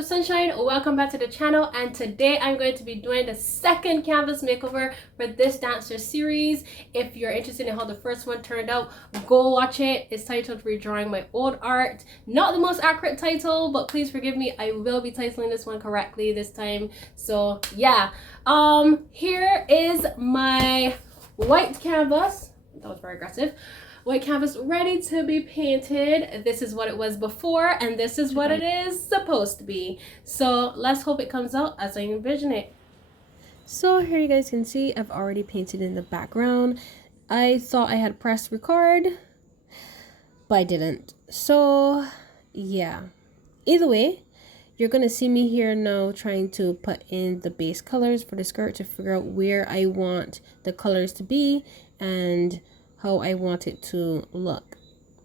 of sunshine, welcome back to the channel, and today I'm going to be doing the second canvas makeover for this dancer series. If you're interested in how the first one turned out, go watch it. It's titled Redrawing My Old Art. Not the most accurate title, but please forgive me, I will be titling this one correctly this time. So yeah, here is my white canvas. That was very aggressive. White canvas ready to be painted. This is what it was before, and this is what it is supposed to be. So let's hope it comes out as I envision it. So here you guys can see I've already painted in the background. I thought I had pressed record, but I didn't. So yeah, either way, you're gonna see me here now trying to put in the base colors for the skirt to figure out where I want the colors to be and how I want it to look.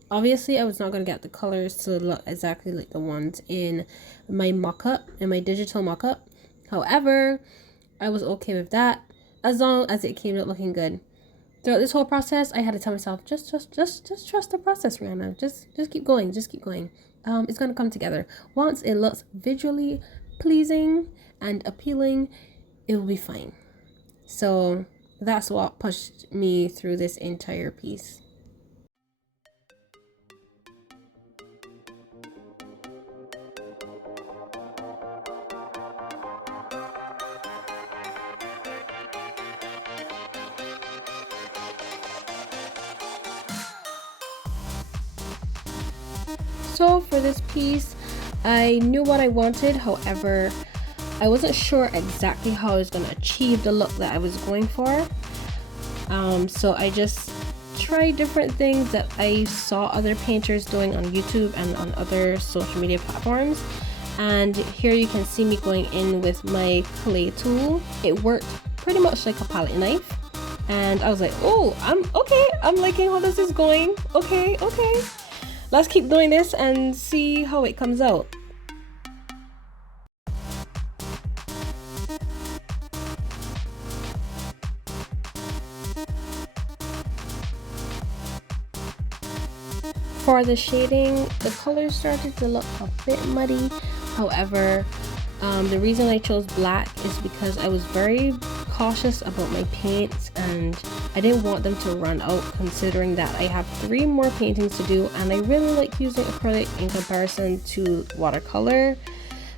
Obviously, I was not going to get the colors to look exactly like the ones in my mock-up, in my digital mock-up. However, I was okay with that as long as it came out looking good. Throughout this whole process, I had to tell myself, just trust the process, Rihanna. Just keep going, just keep going. It's going to come together. Once it looks visually pleasing and appealing, it will be fine. So that's what pushed me through this entire piece. So for this piece, I knew what I wanted. However, I wasn't sure exactly how I was going to achieve the look that I was going for. So I just tried different things that I saw other painters doing on YouTube and on other social media platforms. And here you can see me going in with my clay tool. It worked pretty much like a palette knife. And I was like, oh, I'm liking how this is going. Okay. Let's keep doing this and see how it comes out. For the shading, the colors started to look a bit muddy. However, the reason I chose black is because I was very cautious about my paints and I didn't want them to run out, considering that I have 3 more paintings to do and I really like using acrylic in comparison to watercolor.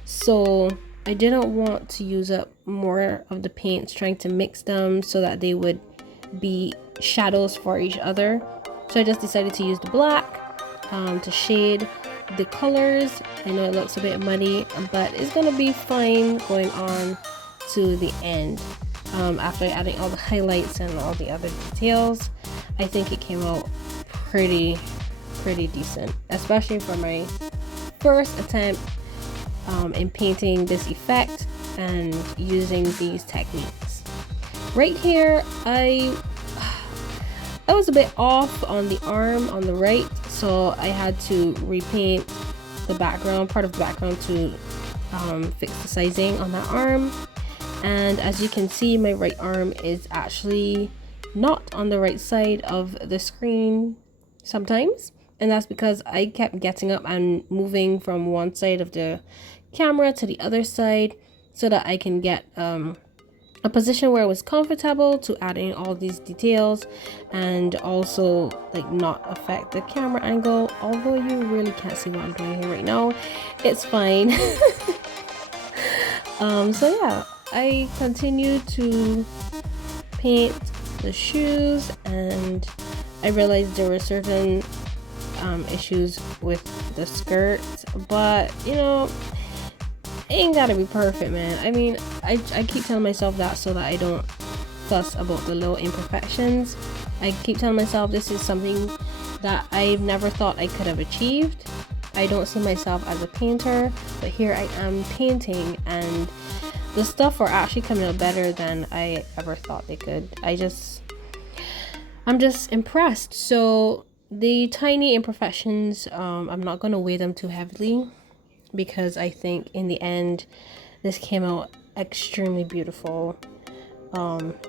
So I didn't want to use up more of the paints trying to mix them so that they would be shadows for each other. So I just decided to use the black to shade the colors. I know it looks a bit muddy, but it's gonna be fine going on to the end. After adding all the highlights and all the other details, I think it came out pretty decent, especially for my first attempt in painting this effect and using these techniques. Right here, I was a bit off on the arm on the right, so I had to repaint the background, part of the background, to fix the sizing on that arm. And as you can see, my right arm is actually not on the right side of the screen sometimes, and that's because I kept getting up and moving from one side of the camera to the other side so that I can get a position where it was comfortable to add in all these details and also like not affect the camera angle. Although you really can't see what I'm doing here right now, it's fine. So yeah, I continued to paint the shoes and I realized there were certain issues with the skirt, but you know, it ain't gotta be perfect, man. I mean, I keep telling myself that so that I don't fuss about the little imperfections. I keep telling myself this is something that I've never thought I could have achieved. I don't see myself as a painter, but here I am painting and the stuff are actually coming out better than I ever thought they could. I'm just impressed. So the tiny imperfections, I'm not gonna weigh them too heavily, because I think in the end this came out extremely beautiful,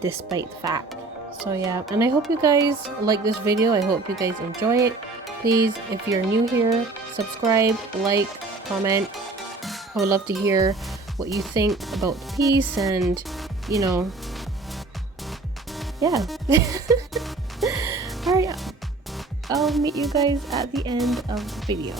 despite the fact. So yeah, and I hope you guys like this video. I hope you guys enjoy it. Please, if you're new here, subscribe, like, comment, I would love to hear what you think about the piece, and you know, yeah. All right, I'll meet you guys at the end of the video.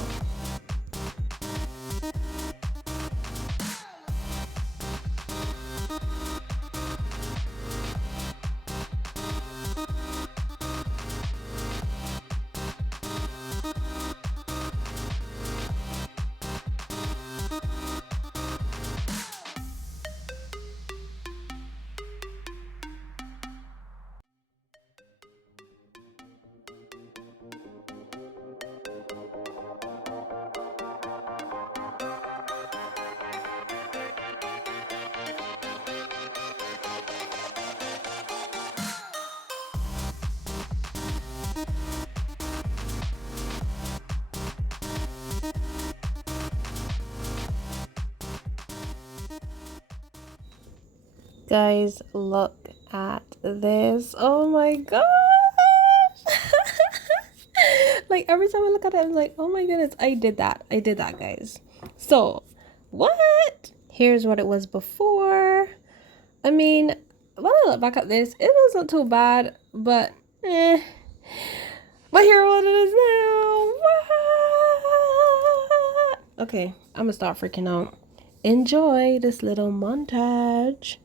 Guys, look at this. Oh my gosh. Like every time I look at it, I'm like, oh my goodness, I did that, guys. So what, here's what it was before. I mean, when I look back at this, it wasn't too bad, but but here what it is now. What? Okay, I'm gonna start freaking out. Enjoy this little montage.